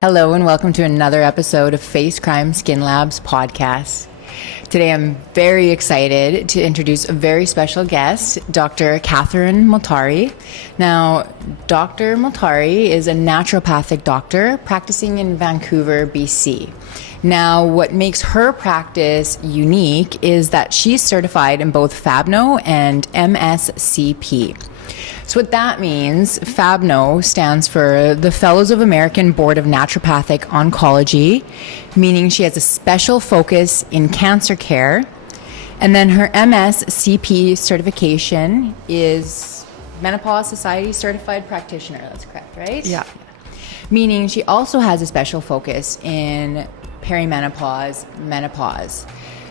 Hello and welcome to another episode of Face Crime Skin Labs podcast. Today I'm very excited to introduce a very special guest, Dr. Catherine Multari. Now, Dr. Multari is a naturopathic doctor practicing in Vancouver, BC. Now, what makes her practice unique is that she's certified in both FABNO and MSCP. So what that means, FABNO stands for the Fellows of American Board of Naturopathic Oncology, meaning she has a special focus in cancer care. And then her MSCP certification is Menopause Society Certified Practitioner. That's correct, right? Yeah. Meaning she also has a special focus in perimenopause, menopause.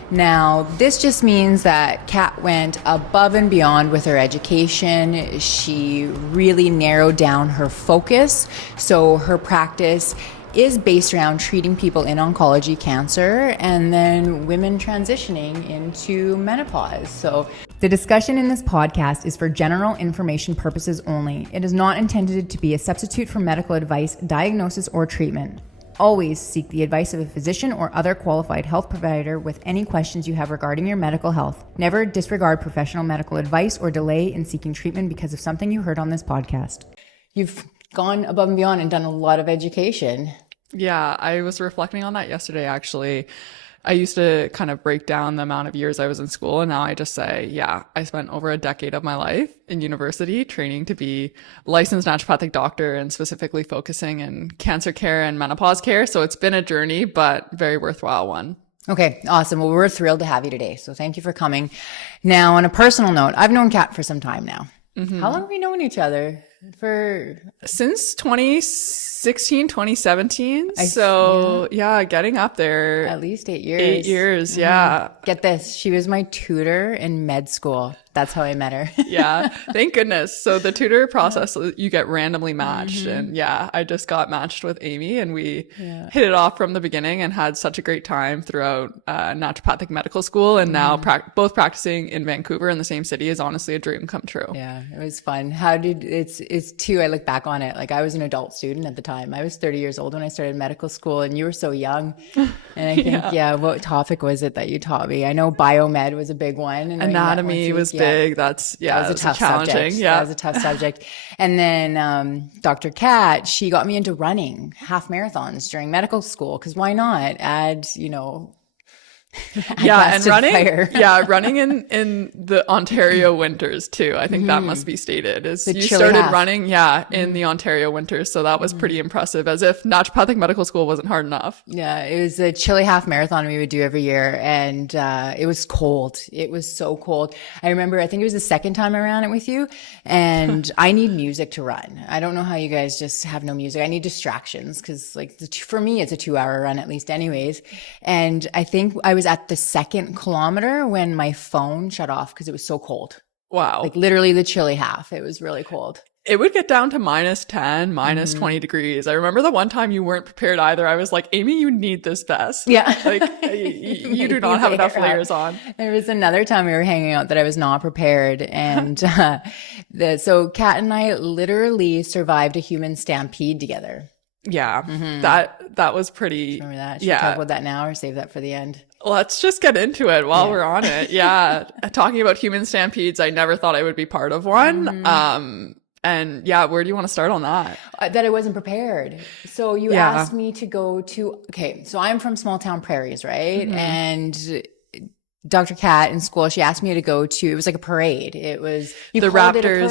Now, this just means that Kat went above and beyond with her education. She really narrowed down her focus. So her practice is based around treating people in oncology cancer and then women transitioning into menopause. So the discussion in this podcast is for general information purposes only. It is not intended to be a substitute for medical advice, diagnosis, or treatment. Always seek the advice of a physician or other qualified health provider with any questions you have regarding your medical health. Never disregard professional medical advice or delay in seeking treatment because of something you heard on this podcast. You've gone above and beyond and done a lot of education. Yeah, I was reflecting on that yesterday, actually. I used to kind of break down the amount of years I was in school, and now I just say, yeah, I spent over a decade of my life in university training to be a licensed naturopathic doctor and specifically focusing in cancer care and menopause care. So it's been a journey, but very worthwhile one. Okay, awesome. Well, we're thrilled to have you today. So thank you for coming. Now, on a personal note, I've known Kat for some time now. Mm-hmm. How long have we known each other? Since 2016, 2017. So yeah, getting up there. At least 8 years. 8 years, yeah. Get this. She was my tutor in med school. That's how I met her. Yeah, thank goodness. So the tutor process, you get randomly matched. Mm-hmm. And yeah, I just got matched with Amy and we hit it off from the beginning and had such a great time throughout Naturopathic Medical School. And now both practicing in Vancouver in the same city is honestly a dream come true. Yeah, it was fun. It's too, I look back on it, like I was an adult student at the time. I was 30 years old when I started medical school and you were so young. And I think, what topic was it that you taught me? I know biomed was a big one. And anatomy was big. That was a tough challenging subject. Yeah, that was a tough subject. And then Dr. Kat, she got me into running half marathons during medical school because why not add, and running in the Ontario winters too. I think that must be stated. You started running, in the Ontario winters, so that was pretty impressive. As if naturopathic medical school wasn't hard enough. Yeah, it was a chilly half marathon we would do every year, and it was cold. It was so cold. I remember, I think it was the second time I ran it with you, and I need music to run. I don't know how you guys just have no music. I need distractions because, for me, it's a 2-hour run at least, anyways. And I think I was at the second kilometer when my phone shut off because it was so cold. Wow. Like literally the chilly half. It was really cold. It would get down to minus 10, minus 20 degrees. I remember the one time you weren't prepared either. I was like, Amy, you need this vest. Yeah. You do not have enough layers on. There was another time we were hanging out that I was not prepared. And so Kat and I literally survived a human stampede together. Yeah. That was pretty. Remember that? Should we talk about that now or save that for the end? Let's just get into it while we're on it. Yeah. Talking about human stampedes, I never thought I would be part of one. And where do you want to start on that? That I wasn't prepared. So you asked me to go to, so I'm from small town prairies, right? Mm-hmm. And Dr. Kat in school, she asked me to go to, it was like a parade. It was the Raptors.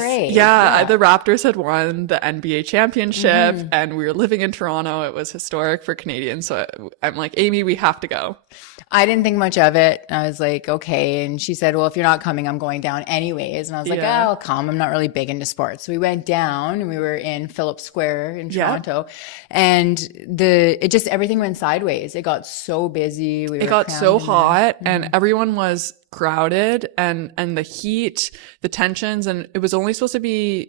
The Raptors had won the NBA championship and we were living in Toronto. It was historic for Canadians. So I'm like, Amy, we have to go. I didn't think much of it. I was like, okay. And she said, well, if you're not coming, I'm going down anyways. And I was like, I'll come. I'm not really big into sports. So we went down and we were in Phillips Square in Toronto and everything went sideways. It got so busy. It got so hot and everyone was crowded and the heat, the tensions, and we were only supposed to be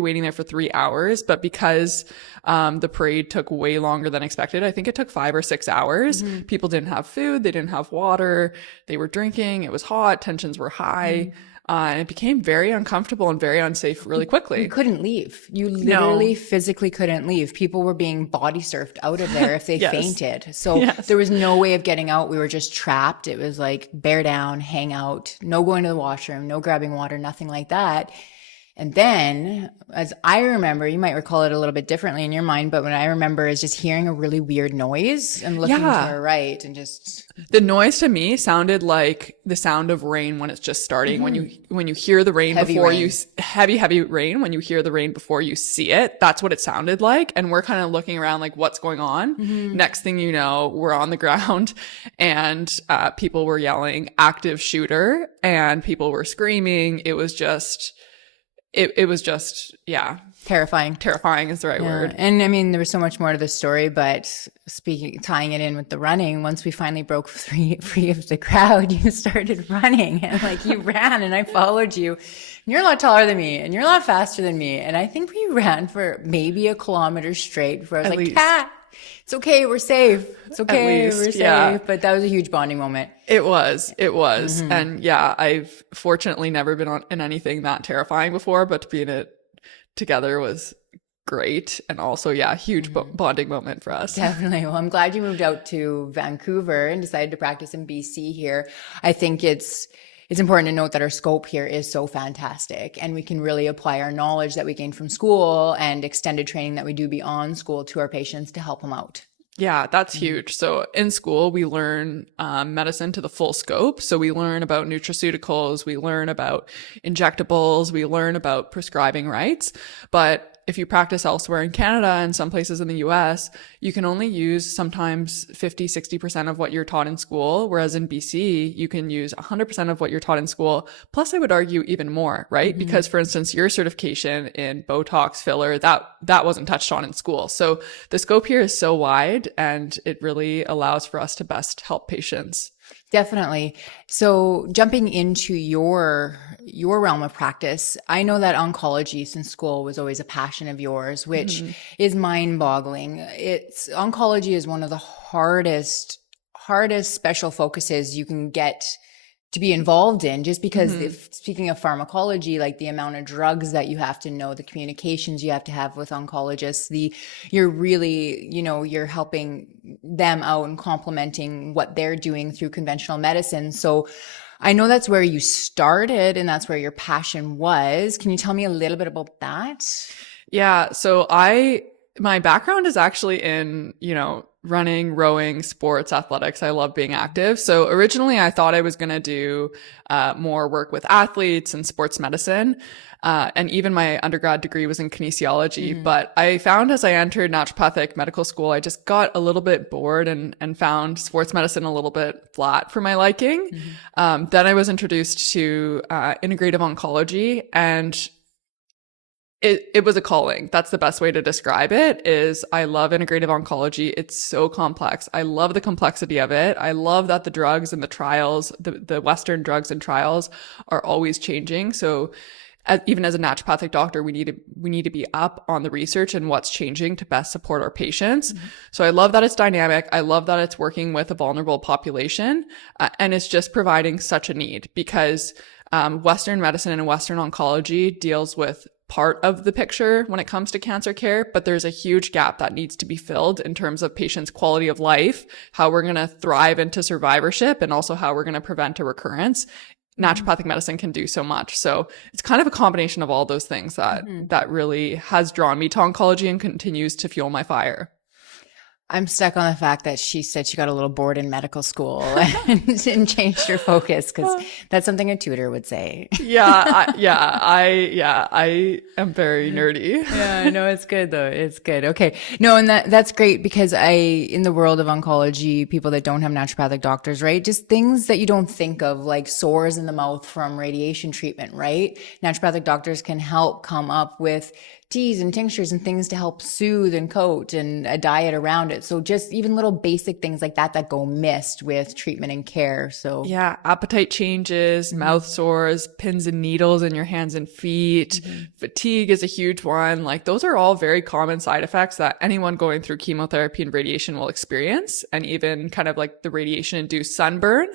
waiting there for 3 hours, but because the parade took way longer than expected, I think it took 5 or 6 hours. People didn't have food, they didn't have water, they were drinking, it was hot, tensions were high. And it became very uncomfortable and very unsafe really quickly. You couldn't leave. You literally physically couldn't leave. People were being body surfed out of there if they Yes. fainted. So there was no way of getting out. We were just trapped. It was like bear down, hang out, no going to the washroom, no grabbing water, nothing like that. And then, as I remember, you might recall it a little bit differently in your mind, but when I remember is just hearing a really weird noise and looking to our right and just... The noise to me sounded like the sound of rain when it's just starting. When you hear the rain heavy rain, when you hear the rain before you see it, that's what it sounded like. And we're kind of looking around like, what's going on? Next thing you know, we're on the ground and people were yelling active shooter and people were screaming. It was just... It was just, Terrifying. Terrifying is the right word. And I mean, there was so much more to the story, but tying it in with the running, once we finally broke free of the crowd, you started running and like you ran and I followed you. And you're a lot taller than me and you're a lot faster than me. And I think we ran for maybe a kilometer straight before I was like, it's okay. We're safe. It's okay. We're safe. But that was a huge bonding moment. It was. And I've fortunately never been in anything that terrifying before, but to be in it together was great. And also, huge bonding moment for us. Definitely. Well, I'm glad you moved out to Vancouver and decided to practice in BC here. I think it's important to note that our scope here is so fantastic and we can really apply our knowledge that we gained from school and extended training that we do beyond school to our patients to help them out. Yeah, that's huge. So in school, we learn medicine to the full scope. So we learn about nutraceuticals, we learn about injectables, we learn about prescribing rights. But if you practice elsewhere in Canada and some places in the US, you can only use sometimes 50, 60% of what you're taught in school. Whereas in BC, you can use 100% of what you're taught in school. Plus, I would argue even more, right? Because for instance, your certification in Botox filler, that wasn't touched on in school. So the scope here is so wide and it really allows for us to best help patients. Definitely. So jumping into your realm of practice, I know that oncology since school was always a passion of yours, which is mind-boggling. Oncology is one of the hardest special focuses you can get to be involved in, just because if speaking of pharmacology, like the amount of drugs that you have to know, the communications you have to have with oncologists, you're really, you're helping them out and complementing what they're doing through conventional medicine. So I know that's where you started and that's where your passion was. Can you tell me a little bit about that? Yeah. So my background is actually in, running, rowing, sports, athletics. I love being active. So originally I thought I was going to do more work with athletes and sports medicine. And even my undergrad degree was in kinesiology. But I found as I entered Naturopathic Medical School, I just got a little bit bored and found sports medicine a little bit flat for my liking. Then I was introduced to integrative oncology, and it was a calling. That's the best way to describe it. Is I love integrative oncology. It's so complex. I love the complexity of it. I love that the drugs and the trials, the Western drugs and trials are always changing. So even as a naturopathic doctor, we need to be up on the research and what's changing to best support our patients. So I love that it's dynamic. I love that it's working with a vulnerable population. And it's just providing such a need because Western medicine and Western oncology deals with part of the picture when it comes to cancer care, but there's a huge gap that needs to be filled in terms of patients' quality of life, how we're going to thrive into survivorship, and also how we're going to prevent a recurrence. Naturopathic medicine can do so much. So it's kind of a combination of all those things that really has drawn me to oncology and continues to fuel my fire. I'm stuck on the fact that she said she got a little bored in medical school and changed her focus, because that's something a tutor would say. I am very nerdy. Yeah, I know. It's good though. It's good. Okay. No, and that's great because in the world of oncology, people that don't have naturopathic doctors, right? Just things that you don't think of, like sores in the mouth from radiation treatment, right? Naturopathic doctors can help come up with teas and tinctures and things to help soothe and coat and a diet around it. it. So just even little basic things like that go missed with treatment and care. So yeah, appetite changes, mouth sores, pins and needles in your hands and feet, fatigue is a huge one. Like those are all very common side effects that anyone going through chemotherapy and radiation will experience, and even kind of like the radiation induced sunburn.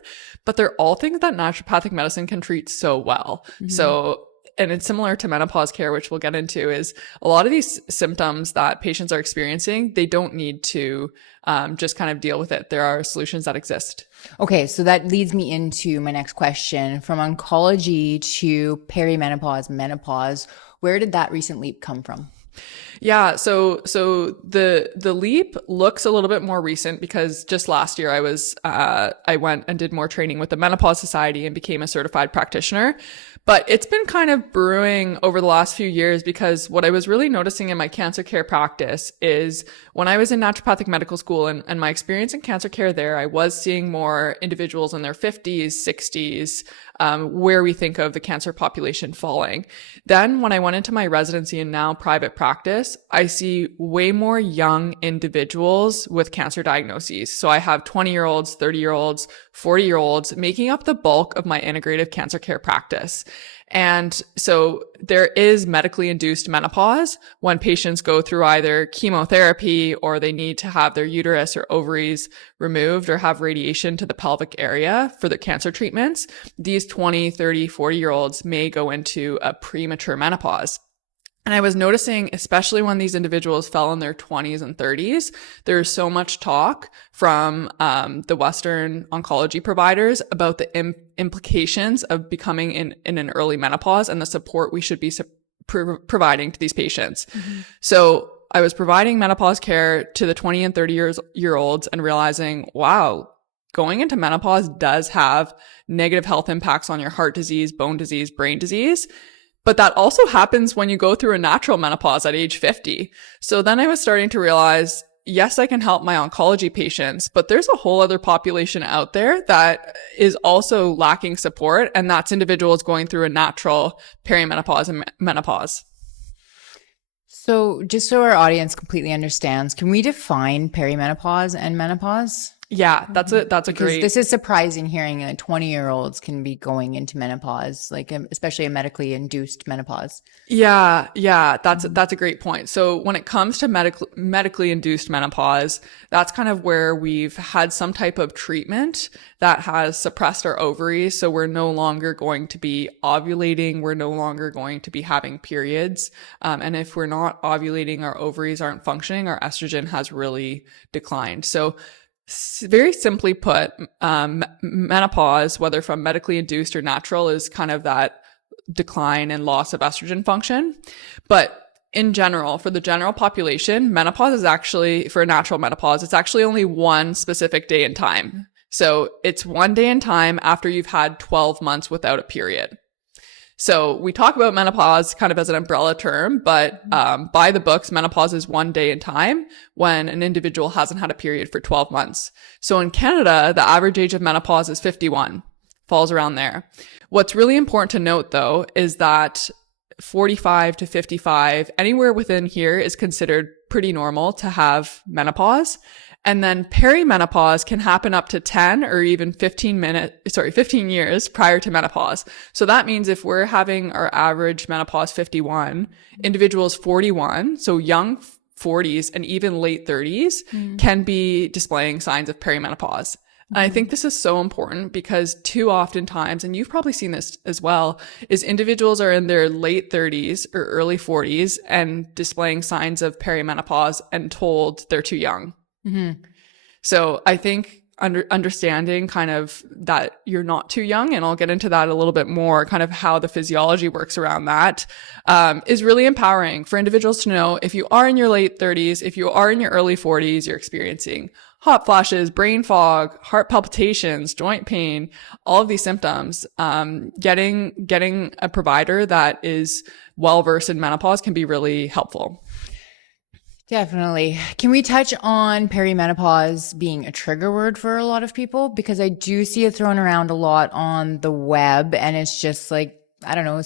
But they're all things that naturopathic medicine can treat so well. So, and it's similar to menopause care, which we'll get into, is a lot of these symptoms that patients are experiencing, they don't need to just kind of deal with it. There are solutions that exist. Okay, so that leads me into my next question. From oncology to perimenopause, menopause, where did that recent leap come from? Yeah, so the leap looks a little bit more recent because just last year I went and did more training with the Menopause Society and became a certified practitioner. But it's been kind of brewing over the last few years, because what I was really noticing in my cancer care practice is when I was in naturopathic medical school and my experience in cancer care there, I was seeing more individuals in their 50s, 60s, where we think of the cancer population falling. Then when I went into my residency and now private practice, I see way more young individuals with cancer diagnoses. So I have 20-year-olds, 30-year-olds, 40-year-olds making up the bulk of my integrative cancer care practice. And so there is medically induced menopause when patients go through either chemotherapy or they need to have their uterus or ovaries removed or have radiation to the pelvic area for their cancer treatments. These 20, 30, 40-year-olds may go into a premature menopause. And I was noticing, especially when these individuals fell in their 20s and 30s, there's so much talk from the Western oncology providers about the implications of becoming in an early menopause and the support we should be providing to these patients. So I was providing menopause care to the 20 and 30-year-olds and realizing, wow, going into menopause does have negative health impacts on your heart disease, bone disease, brain disease. But that also happens when you go through a natural menopause at age 50. So then I was starting to realize, yes, I can help my oncology patients, but there's a whole other population out there that is also lacking support. And that's individuals going through a natural perimenopause and menopause. So just so our audience completely understands, can we define perimenopause and menopause? Yeah, that's a great. This is surprising hearing that 20-year-olds can be going into menopause, like especially a medically induced menopause. Yeah, that's a great point. So when it comes to medically induced menopause, that's kind of where we've had some type of treatment that has suppressed our ovaries. So we're no longer going to be ovulating. We're no longer going to be having periods. And if we're not ovulating, our ovaries aren't functioning, our estrogen has really declined. So very simply put, menopause, whether from medically induced or natural, is kind of that decline and loss of estrogen function. But in general, for the general population, menopause is actually, for a natural menopause, it's actually only one specific day and time. So it's one day and time after you've had 12 months without a period. So we talk about menopause kind of as an umbrella term, but by the books, menopause is one day in time when an individual hasn't had a period for 12 months. So in Canada, the average age of menopause is 51, falls around there. What's really important to note, though, is that 45 to 55, anywhere within here is considered pretty normal to have menopause. And then perimenopause can happen up to 10 or even 15 years prior to menopause. So that means if we're having our average menopause 51, individuals 41, so young 40s and even late 30s can be displaying signs of perimenopause. And I think this is so important because too often times, and you've probably seen this as well, is individuals are in their late 30s or early 40s and displaying signs of perimenopause and told they're too young. So I think understanding kind of that you're not too young, and I'll get into that a little bit more, kind of how the physiology works around that, is really empowering for individuals to know if you are in your late 30s, if you are in your early 40s, you're experiencing hot flashes, brain fog, heart palpitations, joint pain, all of these symptoms, getting a provider that is well-versed in menopause can be really helpful. Definitely. Can we touch on perimenopause being a trigger word for a lot of people? Because I do see it thrown around a lot on the web, and it's just like, I don't know,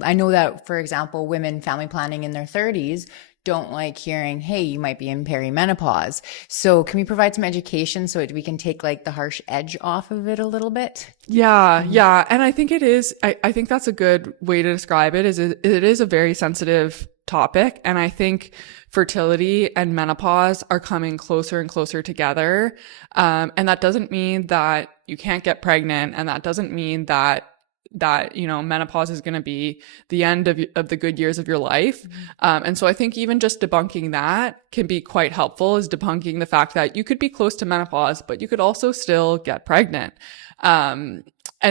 I know that, for example, women family planning in their 30s don't like hearing, hey, you might be in perimenopause. So can we provide some education so we can take like the harsh edge off of it a little bit? Yeah. Yeah. And I think it is, I think that's a good way to describe it, is it is a very sensitive topic. And I think fertility and menopause are coming closer and closer together. And that doesn't mean that you can't get pregnant. And that doesn't mean that menopause is going to be the end of the good years of your life. And so I think even just debunking that can be quite helpful, is debunking the fact that you could be close to menopause, but you could also still get pregnant. And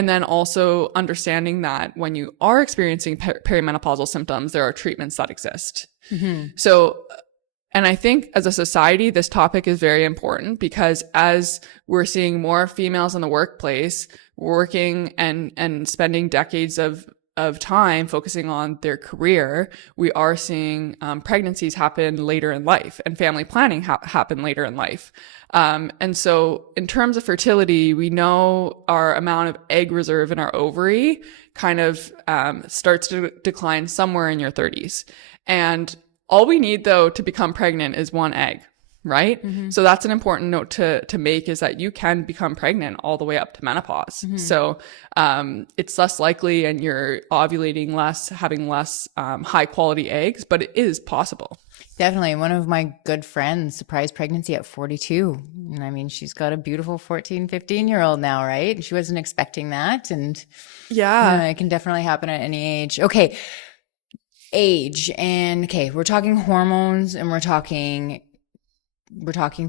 then also understanding that when you are experiencing perimenopausal symptoms, there are treatments that exist. So, and I think as a society, this topic is very important, because as we're seeing more females in the workplace working and spending decades of time focusing on their career, we are seeing pregnancies happen later in life, and family planning happen later in life. And so in terms of fertility, we know our amount of egg reserve in our ovary kind of starts to decline somewhere in your 30s. And all we need, though, to become pregnant is one egg, right? So that's an important note to make, is that you can become pregnant all the way up to menopause. So it's less likely, and you're ovulating less, having less high quality eggs, but it is possible. Definitely. One of my good friends surprised pregnancy at 42. And I mean, she's got a beautiful 14, 15-year-old now, right? And she wasn't expecting that. And yeah, it can definitely happen at any age. Okay. Age. And okay, we're talking hormones, and we're talking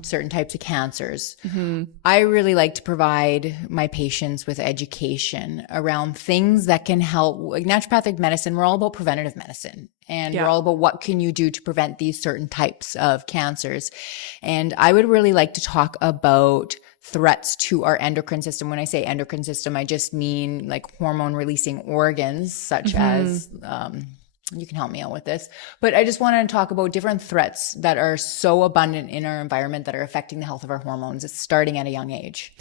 certain types of cancers. I really like to provide my patients with education around things that can help. Like naturopathic medicine, we're all about preventative medicine, and we're all about what can you do to prevent these certain types of cancers. And I would really like to talk about threats to our endocrine system. When I say endocrine system, I just mean like hormone releasing organs, such as, you can help me out with this, but I just wanted to talk about different threats that are so abundant in our environment that are affecting the health of our hormones. It's starting at a young age.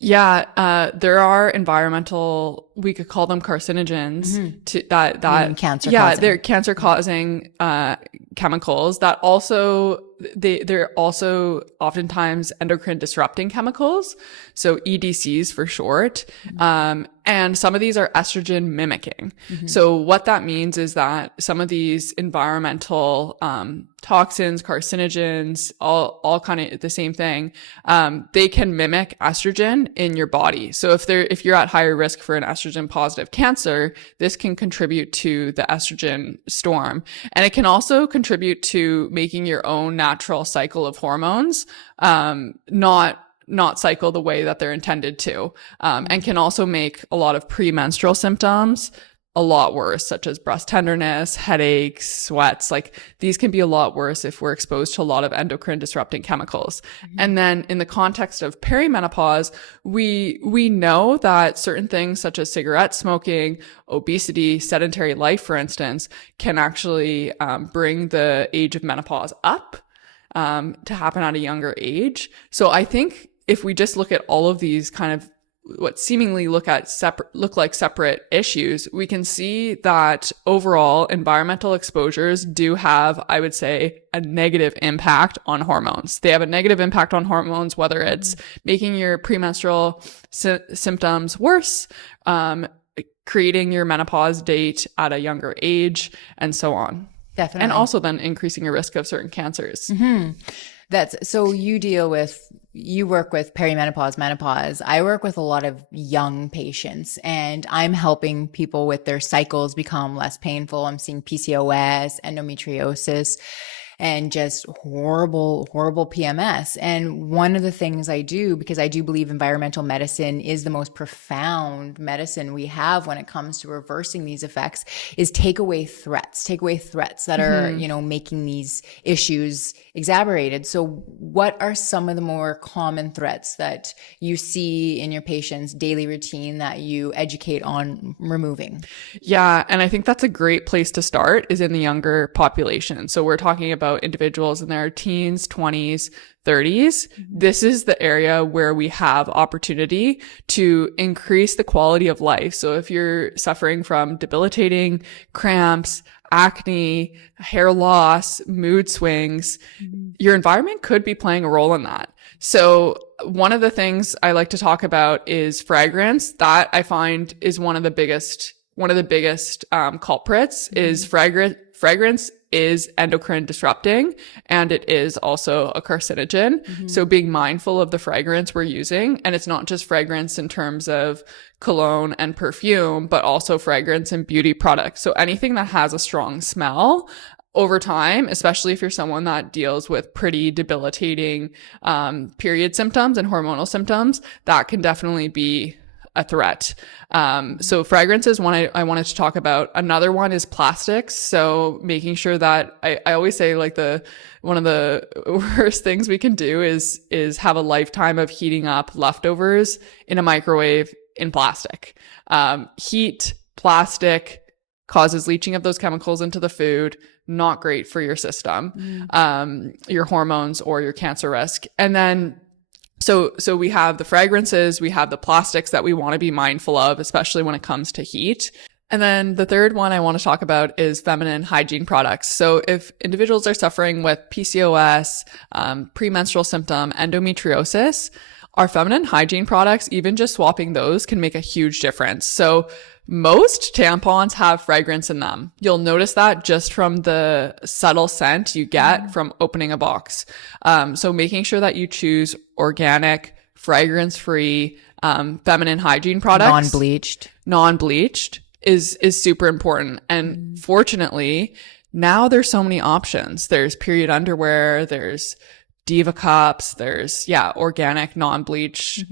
Yeah, there are environmental, we could call them carcinogens, that cancer causing. They're cancer causing chemicals that also they're also oftentimes endocrine disrupting chemicals, so EDCs for short. And some of these are estrogen mimicking. So what that means is that some of these environmental toxins, carcinogens, all kind of the same thing, they can mimic estrogen in your body. So if you're at higher risk for an estrogen positive cancer, this can contribute to the estrogen storm. And it can also contribute to making your own natural cycle of hormones not cycle the way that they're intended to, and can also make a lot of premenstrual symptoms a lot worse, such as breast tenderness, headaches, sweats. Like these can be a lot worse if we're exposed to a lot of endocrine disrupting chemicals. And then in the context of perimenopause, we know that certain things such as cigarette smoking, obesity, sedentary life, for instance, can actually bring the age of menopause up to happen at a younger age. So I think if we just look at all of these kind of what seemingly look like separate issues, we can see that overall environmental exposures do have, I would say, a negative impact on hormones. They have a negative impact on hormones, whether it's making your premenstrual symptoms worse, creating your menopause date at a younger age, and so on. Definitely. And also then increasing your risk of certain cancers. So you work with perimenopause, menopause. I work with a lot of young patients, and I'm helping people with their cycles become less painful. I'm seeing PCOS, endometriosis, and just horrible PMS. And one of the things I do, because I do believe environmental medicine is the most profound medicine we have when it comes to reversing these effects, is take away threats that are, making these issues exacerbated. So what are some of the more common threats that you see in your patients' daily routine that you educate on removing? Yeah. And I think that's a great place to start, is in the younger population. So we're talking about individuals in their teens, 20s, 30s. This is the area where we have opportunity to increase the quality of life. So if you're suffering from debilitating cramps, acne, hair loss, mood swings, your environment could be playing a role in that. So one of the things I like to talk about is fragrance. That I find is one of the biggest culprits is fragrance is endocrine disrupting, and it is also a carcinogen. So being mindful of the fragrance we're using, and it's not just fragrance in terms of cologne and perfume, but also fragrance and beauty products. So anything that has a strong smell over time, especially if you're someone that deals with pretty debilitating period symptoms and hormonal symptoms, that can definitely be a threat. So fragrance is one I wanted to talk about. Another one is plastics. So making sure that I always say like one of the worst things we can do is have a lifetime of heating up leftovers in a microwave in plastic. Heat, plastic causes leaching of those chemicals into the food. Not great for your system, your hormones, or your cancer risk. And then so we have the fragrances, we have the plastics that we want to be mindful of, especially when it comes to heat. And then the third one I want to talk about is feminine hygiene products. So if individuals are suffering with PCOS, premenstrual symptom, endometriosis, our feminine hygiene products, even just swapping those, can make a huge difference. So most tampons have fragrance in them. You'll notice that just from the subtle scent you get from opening a box. So making sure that you choose organic, fragrance-free, feminine hygiene products. Non-bleached is super important. And fortunately, now there's so many options. There's period underwear, there's Diva cups, there's, organic, non-bleach,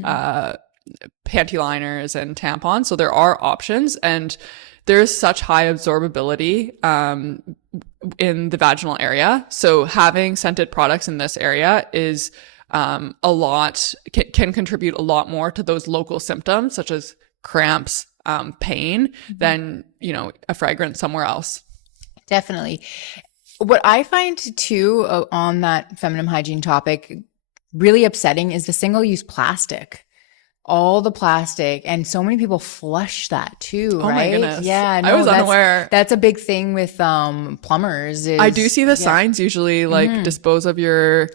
panty liners and tampons. So there are options, and there's such high absorbability in the vaginal area. So having scented products in this area is can contribute a lot more to those local symptoms such as cramps, pain than, a fragrance somewhere else. Definitely. What I find too on that feminine hygiene topic really upsetting is the single-use plastic. All the plastic, and so many people flush that too, right? Oh my goodness. Yeah, no, I was unaware. That's a big thing with plumbers. I do see the signs usually, like dispose of your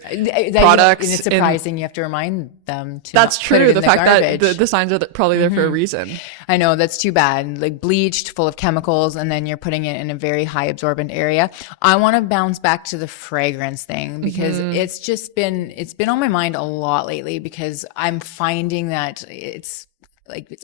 products. And it's surprising you have to remind them to. That's not put true. it in The the fact garbage. that the signs are probably there for a reason. I know, that's too bad. Like bleached, full of chemicals, and then you're putting it in a very high absorbent area. I want to bounce back to the fragrance thing because it's been on my mind a lot lately, because I'm finding that it's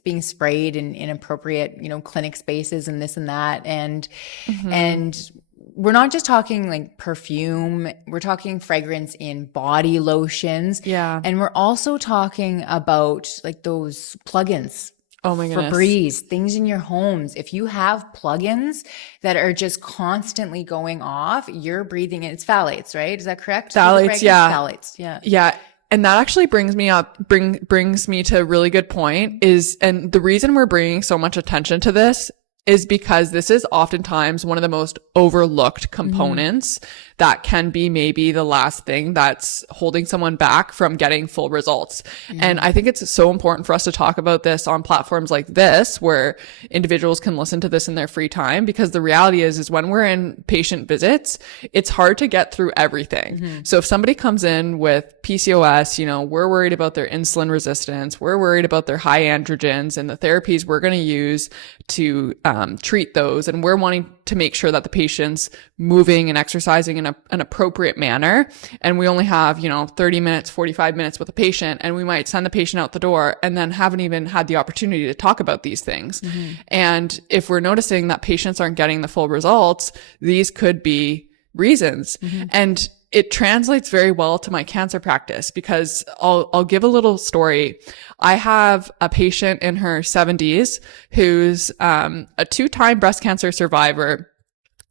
being sprayed in inappropriate, clinic spaces and this and that. And we're not just talking like perfume, we're talking fragrance in body lotions. Yeah. And we're also talking about like those plugins. Oh my goodness. Febreze, things in your homes. If you have plugins that are just constantly going off, you're breathing in. It's phthalates, right? Is that correct? Phthalates, yeah. Phthalates, yeah. Yeah. And that actually brings me to a really good point and the reason we're bringing so much attention to this is because this is oftentimes one of the most overlooked components that can be maybe the last thing that's holding someone back from getting full results. And I think it's so important for us to talk about this on platforms like this, where individuals can listen to this in their free time, because the reality is when we're in patient visits, it's hard to get through everything. So if somebody comes in with PCOS, we're worried about their insulin resistance, we're worried about their high androgens and the therapies we're going to use to treat those. And we're wanting to make sure that the patient's moving and exercising in an appropriate manner. And we only have, 30 minutes, 45 minutes with a patient, and we might send the patient out the door and then haven't even had the opportunity to talk about these things. And if we're noticing that patients aren't getting the full results, these could be reasons. And it translates very well to my cancer practice, because I'll give a little story. I have a patient in her 70s who's a 2-time breast cancer survivor.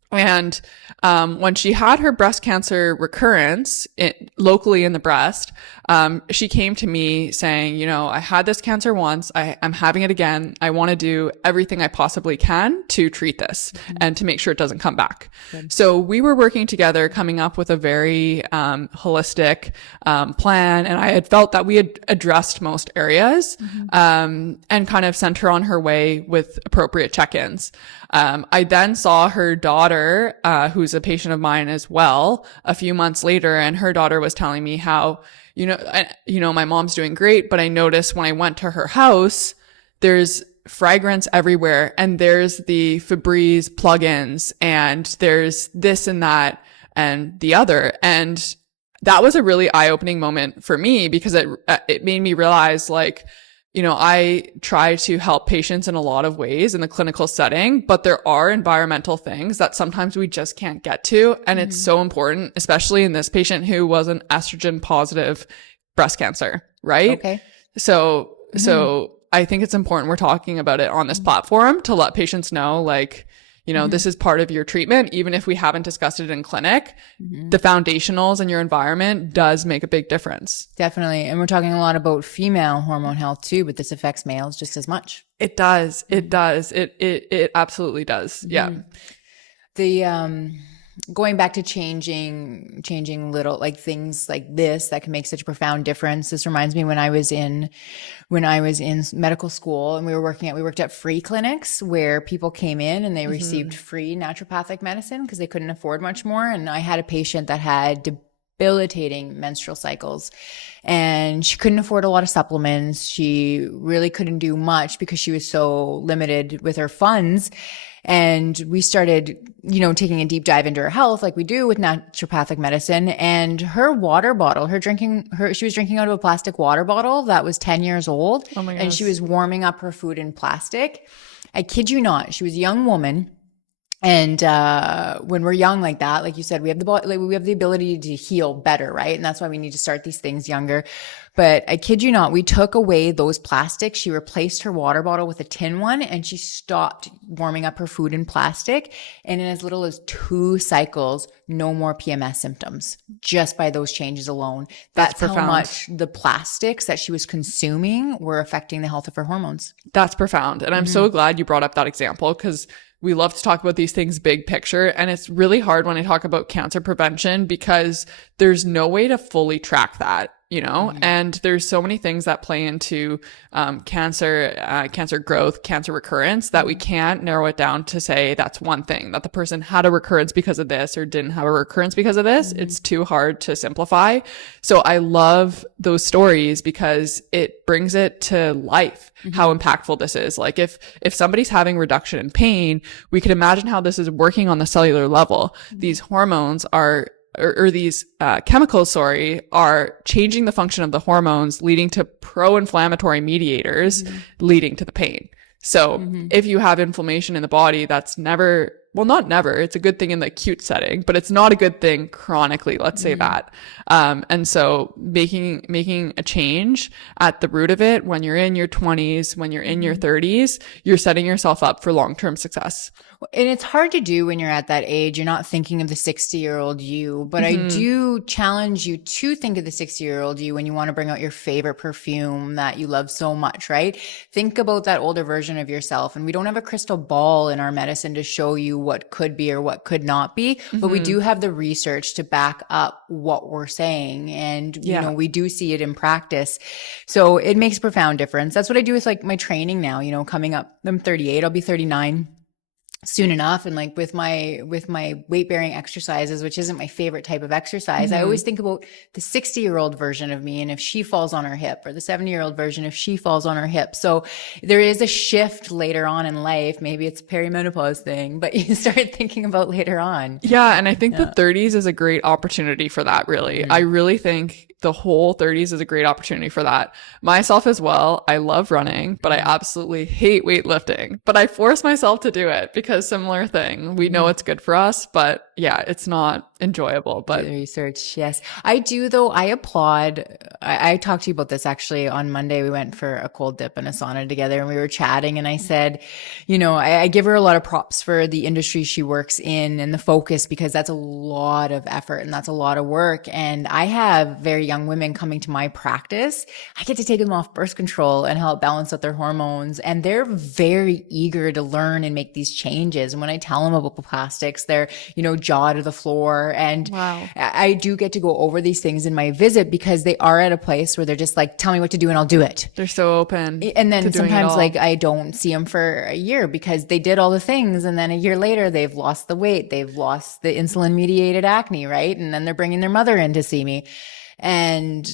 And when she had her breast cancer recurrence locally in the breast, She came to me saying, I had this cancer once. I'm having it again. I want to do everything I possibly can to treat this and to make sure it doesn't come back. Good. So we were working together, coming up with a very holistic plan. And I had felt that we had addressed most areas and kind of sent her on her way with appropriate check-ins. I then saw her daughter, who's a patient of mine as well, a few months later, and her daughter was telling me how, my mom's doing great, but I noticed when I went to her house, there's fragrance everywhere, and there's the Febreze plugins, and there's this and that and the other. And that was a really eye-opening moment for me, because it made me realize, like, I try to help patients in a lot of ways in the clinical setting, but there are environmental things that sometimes we just can't get to. And it's so important, especially in this patient who was an estrogen positive breast cancer, right? Okay. So I think it's important we're talking about it on this platform to let patients know, like, this is part of your treatment. Even if we haven't discussed it in clinic, the foundationals in your environment does make a big difference. Definitely. And we're talking a lot about female hormone health too, but this affects males just as much. It does. It does. It absolutely does. Yeah. The, going back to changing little like things like this that can make such a profound difference. This reminds me when I was in medical school and we worked at free clinics where people came in and they received free naturopathic medicine because they couldn't afford much more. And I had a patient that had debilitating menstrual cycles and she couldn't afford a lot of supplements. She really couldn't do much because she was so limited with her funds. And we started, taking a deep dive into her health like we do with naturopathic medicine. And her water bottle, she was drinking out of a plastic water bottle that was 10 years old. Oh my gosh. And she was warming up her food in plastic. I kid you not. She was a young woman. And when we're young like that, like you said, we have the ability to heal better, right? And that's why we need to start these things younger. But I kid you not, we took away those plastics. She replaced her water bottle with a tin one, and she stopped warming up her food in plastic. And in as little as 2 cycles, no more PMS symptoms just by those changes alone. That's how much the plastics that she was consuming were affecting the health of her hormones. That's profound. And I'm so glad you brought up that example, because we love to talk about these things big picture. And it's really hard when I talk about cancer prevention because there's no way to fully track that, and there's so many things that play into cancer growth, cancer recurrence, that we can't narrow it down to say that's one thing, that the person had a recurrence because of this or didn't have a recurrence because of this. It's too hard to simplify. So I love those stories because it brings it to life, how impactful this is. Like if somebody's having reduction in pain, we could imagine how this is working on the cellular level. These hormones are or these chemicals, are changing the function of the hormones, leading to pro-inflammatory mediators, leading to the pain. So if you have inflammation in the body, that's not never, it's a good thing in the acute setting, but it's not a good thing chronically, let's say that. And so making a change at the root of it when you're in your 20s, when you're in your 30s, you're setting yourself up for long-term success. And it's hard to do when you're at that age. You're not thinking of the 60-year-old you, but I do challenge you to think of the 60-year-old you when you want to bring out your favorite perfume that you love so much, right? Think about that older version of yourself. And we don't have a crystal ball in our medicine to show you what could be or what could not be, but we do have the research to back up what we're saying. And, we do see it in practice. So it makes a profound difference. That's what I do with like my training now, coming up. I'm 38, I'll be 39 soon enough. And like with my weight bearing exercises, which isn't my favorite type of exercise, I always think about the 60-year-old version of me and if she falls on her hip, or the 70-year-old version if she falls on her hip. So there is a shift later on in life. Maybe it's a perimenopause thing, but you start thinking about later on. Yeah. And I think the 30s is a great opportunity for that, really. I really think the whole 30s is a great opportunity for that. Myself as well. I love running, but I absolutely hate weightlifting, but I force myself to do it because similar thing. We know it's good for us, but yeah, it's not enjoyable, but The research, yes. I do, though. I applaud. I talked to you about this actually on Monday. We went for a cold dip and a sauna together and we were chatting. And I said, I give her a lot of props for the industry she works in and the focus, because that's a lot of effort and that's a lot of work. And I have very young women coming to my practice. I get to take them off birth control and help balance out their hormones. And they're very eager to learn and make these changes. And when I tell them about the plastics, they're, jaw to the floor. And wow. I do get to go over these things in my visit because they are at a place where they're just like, tell me what to do and I'll do it. They're so open. And then to doing it sometimes all. like I don't see them for a year because they did all the things. And then a year later, they've lost the weight. They've lost the insulin mediated acne, right? And then they're bringing their mother in to see me. And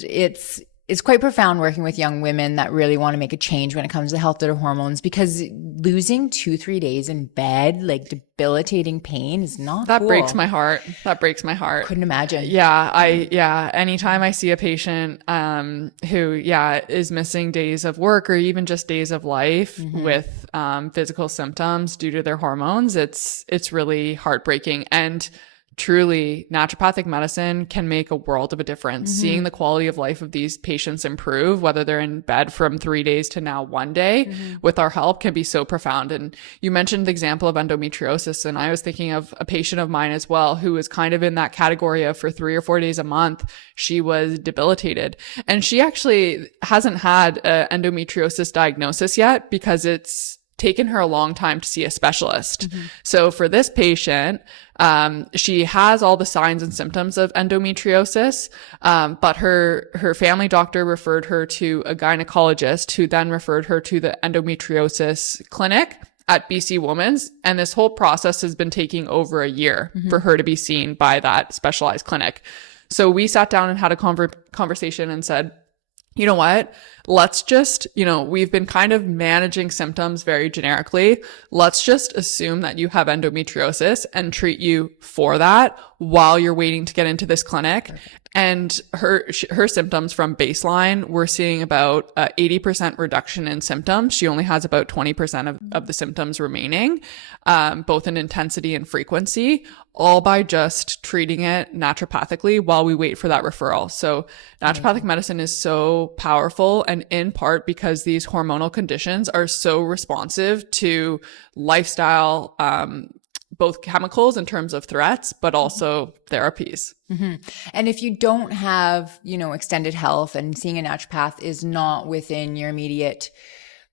it's quite profound working with young women that really want to make a change when it comes to health of their hormones, because losing 2-3 days in bed, like debilitating pain, is not that cool. breaks my heart. That breaks my heart. Couldn't imagine. Yeah. Anytime I see a patient, who, is missing days of work or even just days of life with, physical symptoms due to their hormones, it's really heartbreaking. And truly, naturopathic medicine can make a world of a difference. Seeing the quality of life of these patients improve, whether they're in bed from 3 days to now 1 day, with our help, can be so profound. And you mentioned the example of endometriosis, and I was thinking of a patient of mine as well who was kind of in that category of, for 3 or 4 days a month, she was debilitated. And she actually hasn't had an endometriosis diagnosis yet because it's taken her a long time to see a specialist. So for this patient, she has all the signs and symptoms of endometriosis, but her family doctor referred her to a gynecologist who then referred her to the endometriosis clinic at BC Women's. And this whole process has been taking over a year for her to be seen by that specialized clinic. So we sat down and had a conversation and said, you know what? Let's just, we've been kind of managing symptoms very generically. Let's just assume that you have endometriosis and treat you for that while you're waiting to get into this clinic. Perfect. And her symptoms from baseline, we're seeing about 80% reduction in symptoms. She only has about 20% of the symptoms remaining, both in intensity and frequency, all by just treating it naturopathically while we wait for that referral. So naturopathic medicine is so powerful, and in part because these hormonal conditions are so responsive to lifestyle, both chemicals in terms of threats, but also therapies. And if you don't have, extended health, and seeing a naturopath is not within your immediate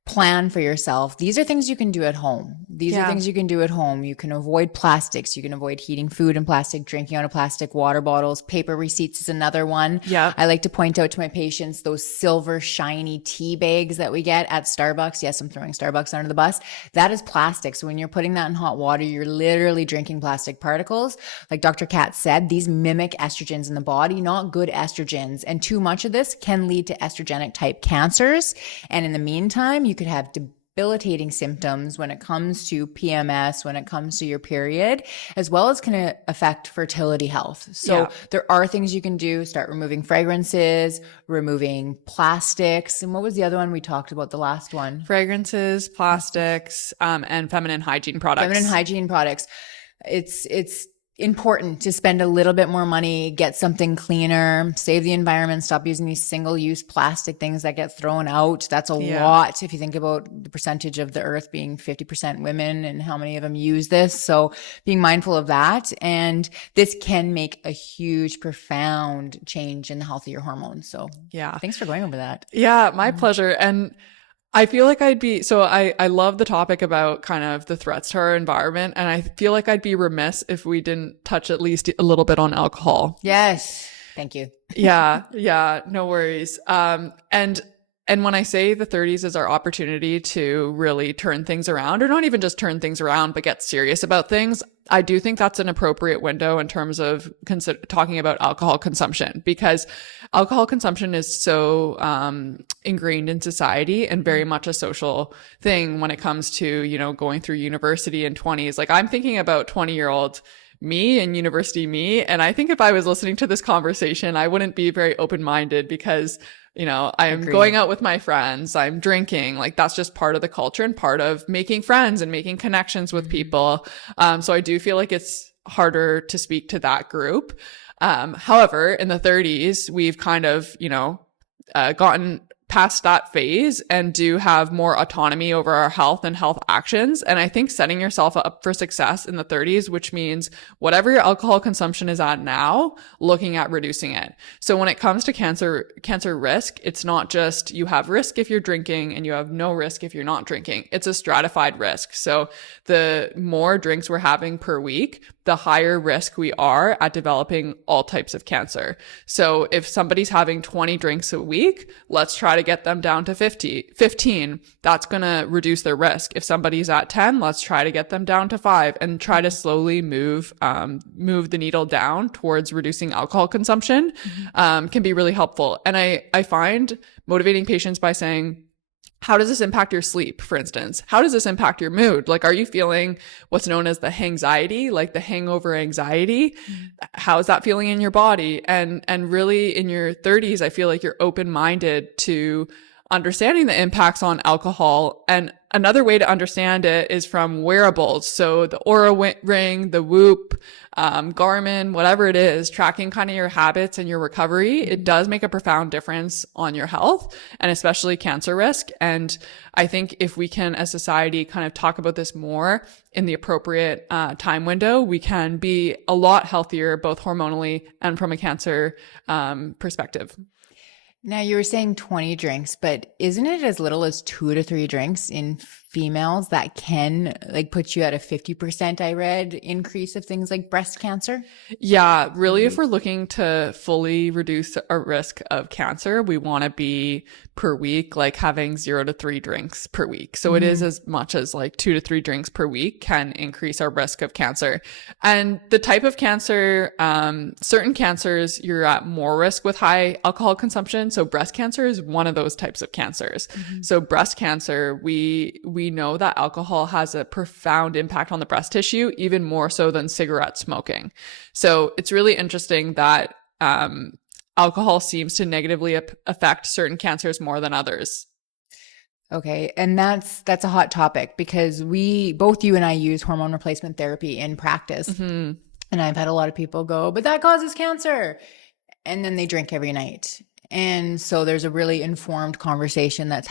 plan for yourself, these are things you can do at home. These are things you can do at home. You can avoid plastics. You can avoid heating food in plastic, drinking out of plastic, water bottles. Paper receipts is another one. Yeah. I like to point out to my patients those silver shiny tea bags that we get at Starbucks. Yes, I'm throwing Starbucks under the bus. That is plastic. So when you're putting that in hot water, you're literally drinking plastic particles. Like Dr. Katz said, these mimic estrogens in the body, not good estrogens. And too much of this can lead to estrogenic type cancers. And in the meantime, you could have debilitating symptoms when it comes to PMS, when it comes to your period, as well as can affect fertility health. So there are things you can do. Start removing fragrances, removing plastics. And what was the other one we talked about, the last one? Fragrances, plastics, and feminine hygiene products. Feminine hygiene products. It's important to spend a little bit more money, get something cleaner, save the environment, stop using these single-use plastic things that get thrown out. That's a lot if you think about the percentage of the earth being 50% women and how many of them use this. So being mindful of that. And this can make a huge, profound change in the health of your hormones. So thanks for going over that. Yeah, my pleasure. And I feel like I love the topic about kind of the threats to our environment. And I feel like I'd be remiss if we didn't touch at least a little bit on alcohol. Yes. Thank you. Yeah, no worries. And when I say the 30s is our opportunity to really turn things around, or not even just turn things around, but get serious about things, I do think that's an appropriate window in terms of talking about alcohol consumption, because alcohol consumption is so ingrained in society and very much a social thing when it comes to, going through university in 20s. Like, I'm thinking about 20-year-old me and university me. And I think if I was listening to this conversation, I wouldn't be very open-minded because I am going out with my friends, I'm drinking, like that's just part of the culture and part of making friends and making connections with people. So I do feel like it's harder to speak to that group. However, in the 30s, we've kind of, gotten past that phase and do have more autonomy over our health and health actions. And I think setting yourself up for success in the 30s, which means whatever your alcohol consumption is at now, looking at reducing it. So when it comes to cancer risk, it's not just you have risk if you're drinking and you have no risk if you're not drinking. It's a stratified risk. So the more drinks we're having per week, the higher risk we are at developing all types of cancer. So if somebody's having 20 drinks a week, let's try to get them down to 15. That's going to reduce their risk. If somebody's at 10, let's try to get them down to 5 and try to slowly move the needle down towards reducing alcohol consumption, can be really helpful. And I find motivating patients by saying, how does this impact your sleep, for instance? How does this impact your mood? Like, are you feeling what's known as the hangxiety, like the hangover anxiety? How is that feeling in your body? And really in your 30s, I feel like you're open-minded to understanding the impacts on alcohol. And another way to understand it is from wearables. So the Oura Ring, the Whoop, Garmin, whatever it is, tracking kind of your habits and your recovery, it does make a profound difference on your health and especially cancer risk. And I think if we can, as society, kind of talk about this more in the appropriate time window, we can be a lot healthier, both hormonally and from a cancer perspective. Now, you were saying 20 drinks, but isn't it as little as 2 to 3 drinks in females that can like put you at a 50%, I read, increase of things like breast cancer? Yeah, really, if we're looking to fully reduce our risk of cancer, we want to be per week, like having 0 to 3 drinks per week. So it is as much as like 2 to 3 drinks per week can increase our risk of cancer. And the type of cancer, certain cancers, you're at more risk with high alcohol consumption. So breast cancer is one of those types of cancers. So breast cancer, we know that alcohol has a profound impact on the breast tissue, even more so than cigarette smoking. So it's really interesting that alcohol seems to negatively affect certain cancers more than others. Okay. And that's a hot topic because both you and I use hormone replacement therapy in practice. And I've had a lot of people go, but that causes cancer. And then they drink every night. And so there's a really informed conversation that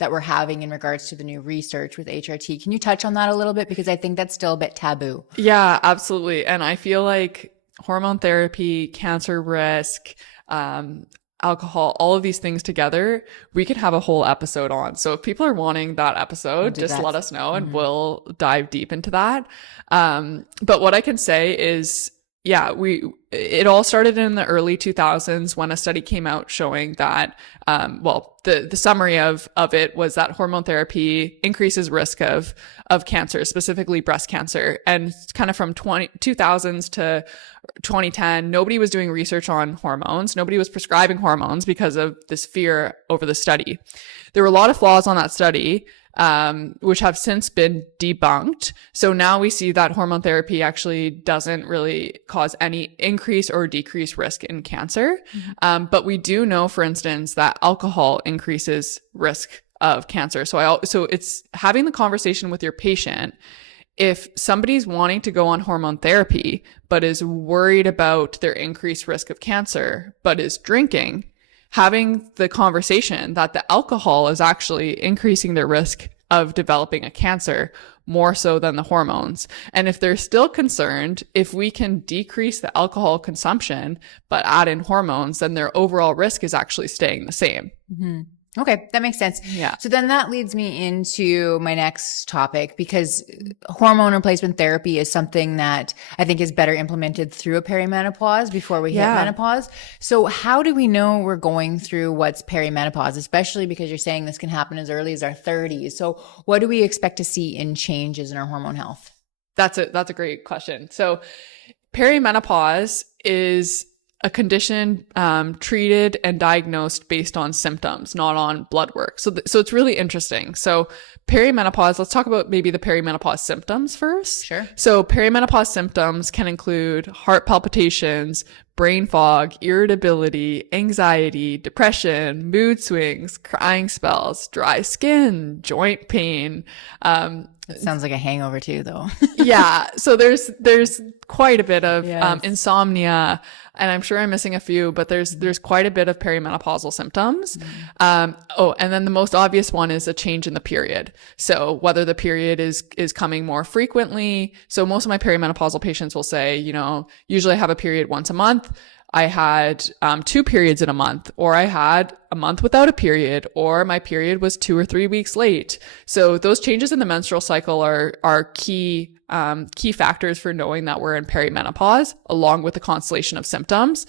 we're having in regards to the new research with HRT. Can you touch on that a little bit? Because I think that's still a bit taboo. Yeah, absolutely. And I feel like hormone therapy, cancer risk, alcohol, all of these things together, we could have a whole episode on. So if people are wanting that episode, just let us know and we'll dive deep into that. But what I can say is, yeah, it all started in the early 2000s when a study came out showing that, the summary of it was that hormone therapy increases risk of cancer, specifically breast cancer. And kind of from 2000s to 2010, nobody was doing research on hormones. Nobody was prescribing hormones because of this fear over the study. There were a lot of flaws on that study, which have since been debunked. So now we see that hormone therapy actually doesn't really cause any increase or decrease risk in cancer. But we do know, for instance, that alcohol increases risk of cancer. So it's having the conversation with your patient. If somebody's wanting to go on hormone therapy, but is worried about their increased risk of cancer, but is drinking, having the conversation that the alcohol is actually increasing their risk of developing a cancer more so than the hormones. And if they're still concerned, if we can decrease the alcohol consumption, but add in hormones, then their overall risk is actually staying the same. Okay, that makes sense. Yeah. So then that leads me into my next topic because hormone replacement therapy is something that I think is better implemented through a perimenopause before we hit menopause. So how do we know we're going through what's perimenopause, especially because you're saying this can happen as early as our 30s? So what do we expect to see in changes in our hormone health? That's a great question. So perimenopause is a condition treated and diagnosed based on symptoms, not on blood work. So it's really interesting. So perimenopause, let's talk about maybe the perimenopause symptoms first. Sure. So perimenopause symptoms can include heart palpitations, brain fog, irritability, anxiety, depression, mood swings, crying spells, dry skin, joint pain. It sounds like a hangover too, though. Yeah. So there's quite a bit of Yes. insomnia, and I'm sure I'm missing a few, but there's quite a bit of perimenopausal symptoms. Oh, and then the most obvious one is a change in the period. So whether the period is coming more frequently. So most of my perimenopausal patients will say, usually I have a period once a month. I had 2 periods in a month, or I had a month without a period, or my period was 2 or 3 weeks late. So those changes in the menstrual cycle are key factors for knowing that we're in perimenopause, along with the constellation of symptoms.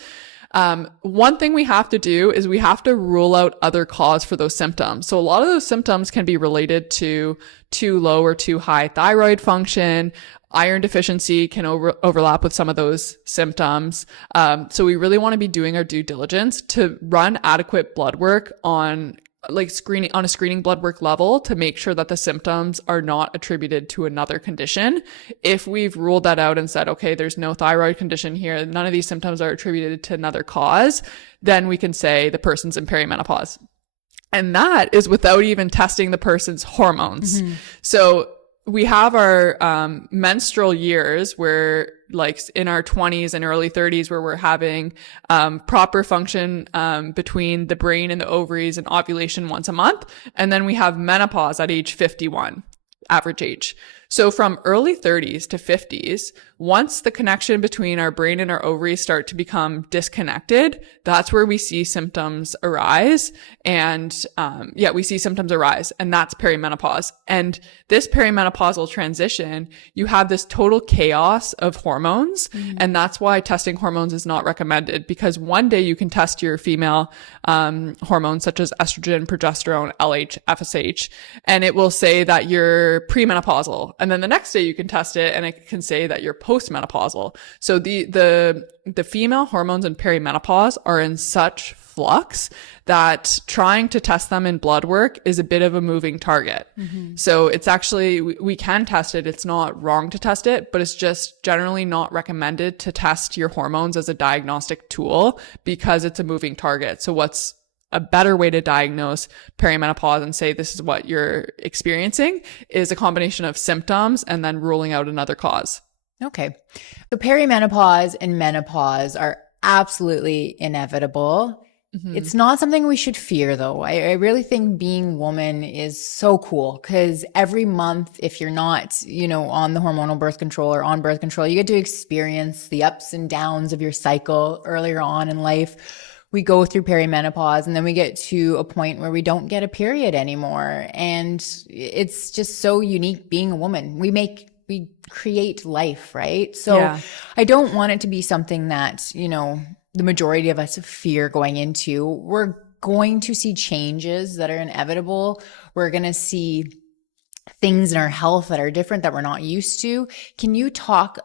One thing we have to do is we have to rule out other cause for those symptoms. So a lot of those symptoms can be related to too low or too high thyroid function. Iron deficiency can overlap with some of those symptoms. So we really want to be doing our due diligence to run adequate blood work on a screening blood work level to make sure that the symptoms are not attributed to another condition. If we've ruled that out and said, okay, there's no thyroid condition here, none of these symptoms are attributed to another cause, then we can say the person's in perimenopause. And that is without even testing the person's hormones. Mm-hmm. So we have our menstrual years where, like, in our 20s and early 30s, where we're having proper function between the brain and the ovaries and ovulation once a month. And then we have menopause at age 51, average age. So from early 30s to 50s, once the connection between our brain and our ovaries start to become disconnected, that's where we see symptoms arise. And we see symptoms arise, and that's perimenopause. And this perimenopausal transition, you have this total chaos of hormones. Mm-hmm. And that's why testing hormones is not recommended, because one day you can test your female hormones such as estrogen, progesterone, LH, FSH, and it will say that you're premenopausal. And then the next day you can test it and it can say that you're postmenopausal. So the female hormones in perimenopause are in such flux that trying to test them in blood work is a bit of a moving target. Mm-hmm. So it's actually, we can test it. It's not wrong to test it, but it's just generally not recommended to test your hormones as a diagnostic tool because it's a moving target. So what's a better way to diagnose perimenopause and say this is what you're experiencing is a combination of symptoms and then ruling out another cause. Okay. So perimenopause and menopause are absolutely inevitable. Mm-hmm. It's not something we should fear, though. I really think being woman is so cool because every month, if you're not, on the hormonal birth control or on birth control, you get to experience the ups and downs of your cycle earlier on in life. We go through perimenopause and then we get to a point where we don't get a period anymore. And it's just so unique being a woman. We create life, right? So yeah. I don't want it to be something that, the majority of us fear going into. We're going to see changes that are inevitable. We're going to see things in our health that are different that we're not used to. Can you talk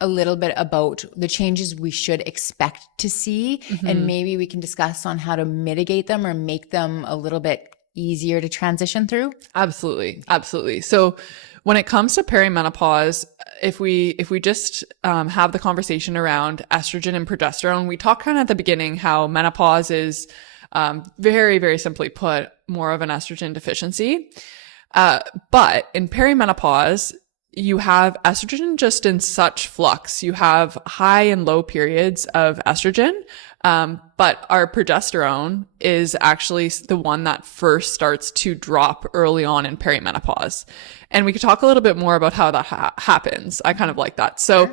a little bit about the changes we should expect to see, mm-hmm. and maybe we can discuss on how to mitigate them or make them a little bit easier to transition through? Absolutely. So when it comes to perimenopause, if we just have the conversation around estrogen and progesterone, we talk kind of at the beginning how menopause is very, very simply put, more of an estrogen deficiency. But in perimenopause, you have estrogen just in such flux. You have high and low periods of estrogen, but our progesterone is actually the one that first starts to drop early on in perimenopause. And we could talk a little bit more about how that happens. I kind of like that. So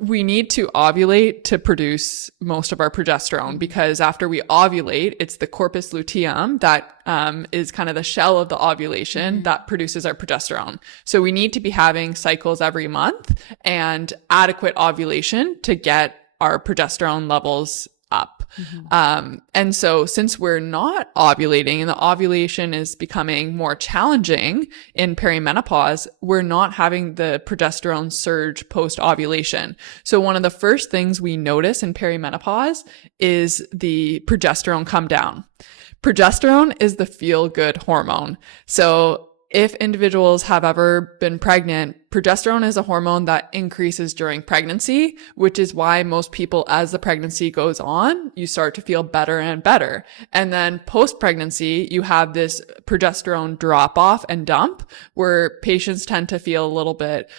we need to ovulate to produce most of our progesterone, because after we ovulate, it's the corpus luteum that is kind of the shell of the ovulation that produces our progesterone. So we need to be having cycles every month and adequate ovulation to get our progesterone levels up. Mm-hmm. And so since we're not ovulating and the ovulation is becoming more challenging in perimenopause, we're not having the progesterone surge post ovulation. So one of the first things we notice in perimenopause is the progesterone come down. Progesterone is the feel good hormone. So if individuals have ever been pregnant, progesterone is a hormone that increases during pregnancy, which is why most people, as the pregnancy goes on, you start to feel better and better. And then post-pregnancy, you have this progesterone drop off and dump where patients tend to feel a little bit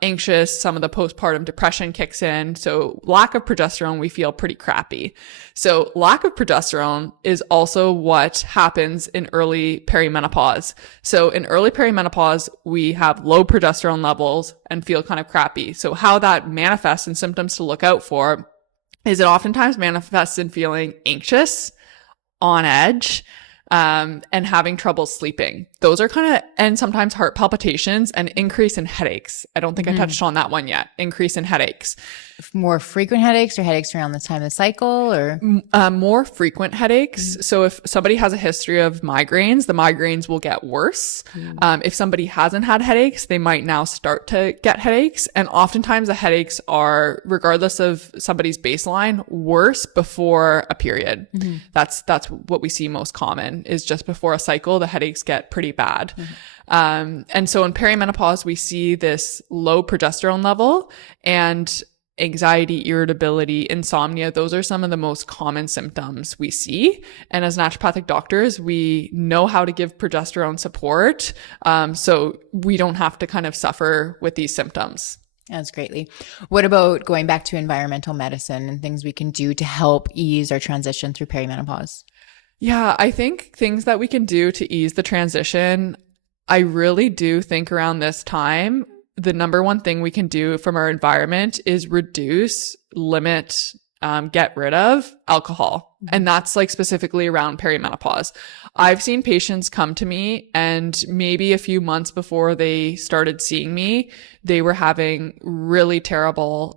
anxious. Some of the postpartum depression kicks in. So lack of progesterone, we feel pretty crappy. So lack of progesterone is also what happens in early perimenopause. So in early perimenopause, we have low progesterone levels and feel kind of crappy. So how that manifests and symptoms to look out for is it oftentimes manifests in feeling anxious, on edge, and having trouble sleeping. Those are and sometimes heart palpitations and increase in headaches. I don't think I touched on that one yet. Increase in headaches. More frequent headaches or headaches around the time of the cycle or? More frequent headaches. So if somebody has a history of migraines, the migraines will get worse. If somebody hasn't had headaches, they might now start to get headaches. And oftentimes the headaches are, regardless of somebody's baseline, worse before a period. That's what we see most common is just before a cycle, the headaches get pretty bad. And so in perimenopause, we see this low progesterone level and anxiety, irritability, insomnia. Those are some of the most common symptoms we see. And as naturopathic doctors, we know how to give progesterone support. So we don't have to kind of suffer with these symptoms. That's greatly. What about going back to environmental medicine and things we can do to help ease our transition through perimenopause? Yeah, I think things that we can do to ease the transition, I really do think around this time, the number one thing we can do from our environment is reduce, limit, get rid of alcohol. And that's like specifically around perimenopause. I've seen patients come to me and maybe a few months before they started seeing me, they were having really terrible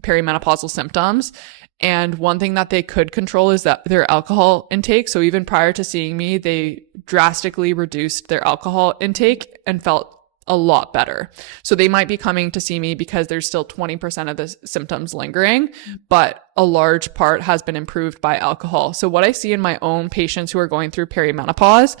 perimenopausal symptoms. And one thing that they could control is that their alcohol intake. So even prior to seeing me, they drastically reduced their alcohol intake and felt a lot better. So they might be coming to see me because there's still 20% of the symptoms lingering, but a large part has been improved by alcohol. So what I see in my own patients who are going through perimenopause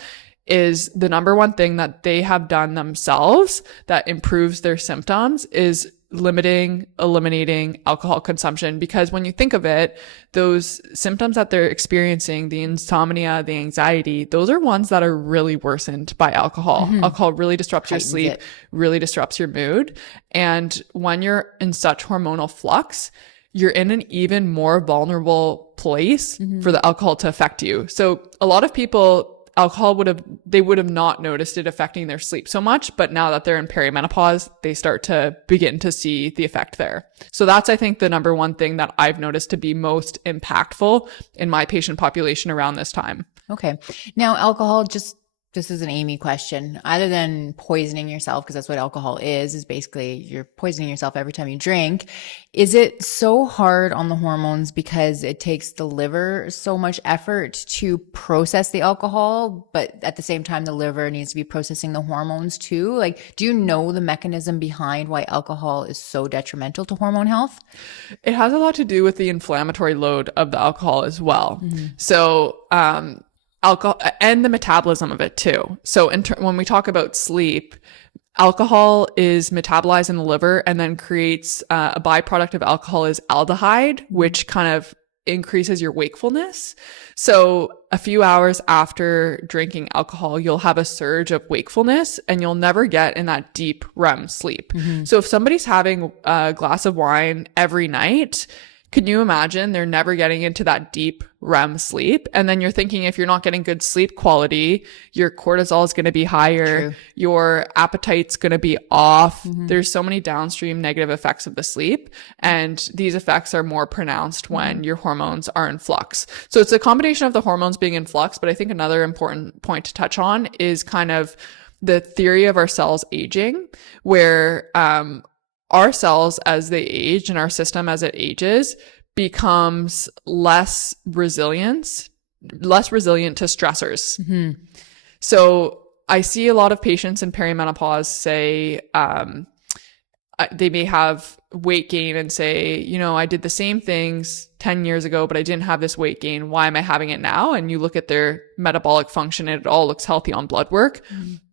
is the number one thing that they have done themselves that improves their symptoms is eliminating alcohol consumption. Because when you think of it, those symptoms that they're experiencing, the insomnia, the anxiety, those are ones that are really worsened by alcohol. Alcohol really disrupts your sleep, really disrupts your mood. And when you're in such hormonal flux, you're in an even more vulnerable place for the alcohol to affect you. So a lot of people, alcohol would have not noticed it affecting their sleep so much, but now that they're in perimenopause, they start to begin to see the effect there. So that's, I think, the number one thing that I've noticed to be most impactful in my patient population around this time. Okay. Now, alcohol, this is an Amy question. Other than poisoning yourself, because that's what alcohol is basically you're poisoning yourself every time you drink. Is it so hard on the hormones because it takes the liver so much effort to process the alcohol, but at the same time, the liver needs to be processing the hormones too? Like, do you know the mechanism behind why alcohol is so detrimental to hormone health? It has a lot to do with the inflammatory load of the alcohol as well. So, alcohol and the metabolism of it too. So when we talk about sleep, alcohol is metabolized in the liver and then creates a byproduct of alcohol is aldehyde, which kind of increases your wakefulness. So a few hours after drinking alcohol, you'll have a surge of wakefulness and you'll never get in that deep REM sleep. So if somebody's having a glass of wine every night, can you imagine they're never getting into that deep REM sleep? And then you're thinking if you're not getting good sleep quality, your cortisol is going to be higher, your appetite's going to be off. There's so many downstream negative effects of the sleep. And these effects are more pronounced when your hormones are in flux. So it's a combination of the hormones being in flux. But I think another important point to touch on is kind of the theory of our cells aging, where our cells, as they age and our system as it ages, becomes less resilient to stressors. So I see a lot of patients in perimenopause say, they may have weight gain and say, I did the same things 10 years ago, but I didn't have this weight gain. Why am I having it now? And you look at their metabolic function and it all looks healthy on blood work.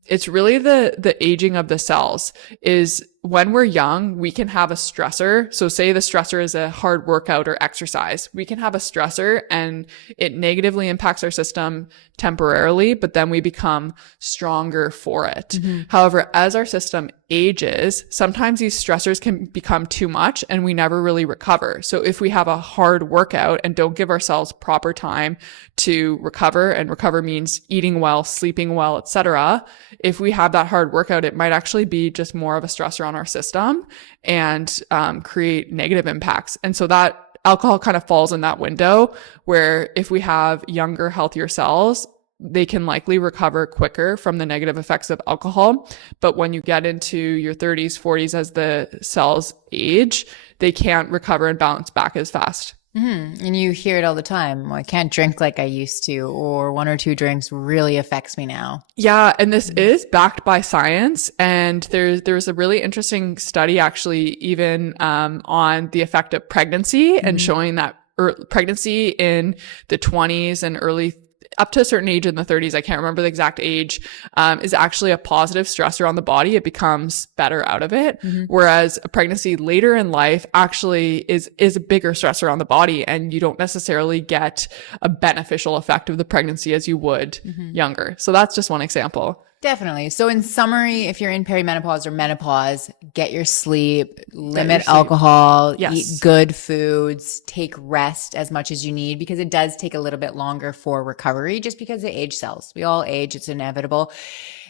It's really the aging of the cells. Is when we're young, we can have a stressor. So say the stressor is a hard workout or exercise. We can have a stressor and it negatively impacts our system temporarily, but then we become stronger for it. Mm-hmm. However, as our system ages, sometimes these stressors can become too much and we never really recover. So if we have a hard workout and don't give ourselves proper time to recover, and recover means eating well, sleeping well, etc. If we have that hard workout, it might actually be just more of a stressor on our system and create negative impacts. And so that alcohol kind of falls in that window where if we have younger, healthier cells, they can likely recover quicker from the negative effects of alcohol. But when you get into your 30s, 40s, as the cells age, they can't recover and bounce back as fast. Mm-hmm. And you hear it all the time. I can't drink like I used to, or 1 or 2 drinks really affects me now. Yeah. And this is backed by science. And there's a really interesting study actually even on the effect of pregnancy and showing that pregnancy in the 20s and early up to a certain age in the 30s, I can't remember the exact age, is actually a positive stressor on the body. It becomes better out of it. Mm-hmm. Whereas a pregnancy later in life actually is a bigger stressor on the body, and you don't necessarily get a beneficial effect of the pregnancy as you would younger. So that's just one example. Definitely. So in summary, if you're in perimenopause or menopause, get your sleep, limit alcohol, eat good foods, take rest as much as you need, because it does take a little bit longer for recovery just because of age cells. We all age. It's inevitable.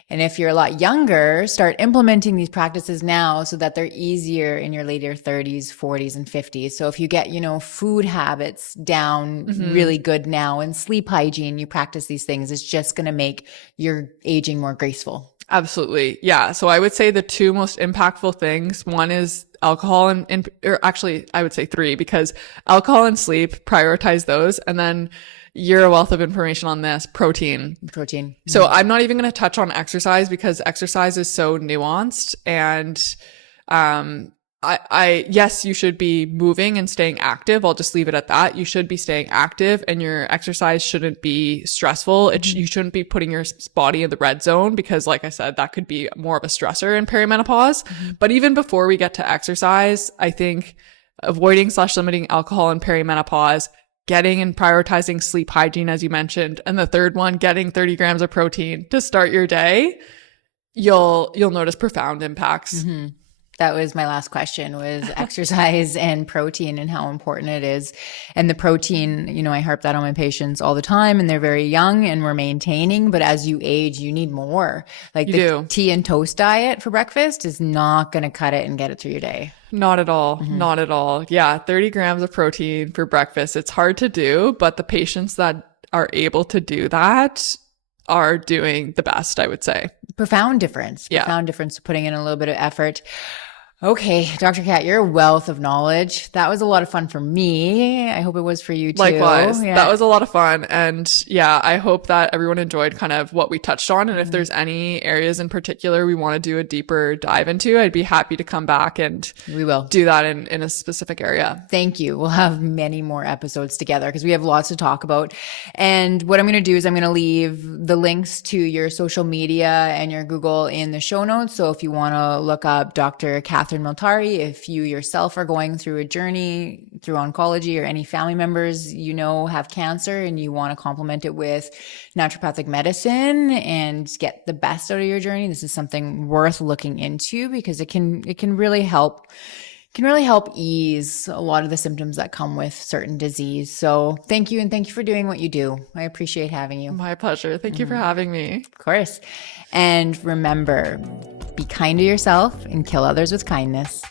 And if you're a lot younger, start implementing these practices now so that they're easier in your later 30s, 40s, and 50s. So if you get, food habits down really good now and sleep hygiene, you practice these things, it's just going to make your aging more graceful. Absolutely. Yeah. So I would say the 2 most impactful things, one is alcohol or actually I would say 3, because alcohol and sleep, prioritize those. And then you're a wealth of information on this. Protein. So I'm not even going to touch on exercise because exercise is so nuanced. And yes, you should be moving and staying active. I'll just leave it at that. You should be staying active, and your exercise shouldn't be stressful. You shouldn't be putting your body in the red zone because, like I said, that could be more of a stressor in perimenopause. But even before we get to exercise, I think avoiding/limiting alcohol in perimenopause, getting and prioritizing sleep hygiene, as you mentioned. And the third one, getting 30 grams of protein to start your day, you'll notice profound impacts. Mm-hmm. That was my last question, was exercise and protein and how important it is. And the protein, I harp that on my patients all the time, and they're very young and we're maintaining, but as you age, you need more. Like the tea and toast diet for breakfast is not going to cut it and get it through your day. Not at all. Not at all. Yeah. 30 grams of protein for breakfast. It's hard to do, but the patients that are able to do that are doing the best, I would say. Profound difference. Profound difference, putting in a little bit of effort. Okay, Dr. Kat, you're a wealth of knowledge. That was a lot of fun for me. I hope it was for you too. Likewise. Yeah. That was a lot of fun. And yeah, I hope that everyone enjoyed kind of what we touched on. And if there's any areas in particular we want to do a deeper dive into, I'd be happy to come back and we will do that in a specific area. Thank you. We'll have many more episodes together because we have lots to talk about. And what I'm going to do is I'm going to leave the links to your social media and your Google in the show notes. So if you want to look up Dr. Catherine Multari, if you yourself are going through a journey through oncology, or any family members have cancer and you want to complement it with naturopathic medicine and get the best out of your journey, this is something worth looking into because it can really help ease a lot of the symptoms that come with certain disease. So thank you. And thank you for doing what you do. I appreciate having you. My pleasure. Thank you for having me. Of course. And remember, be kind to yourself and kill others with kindness.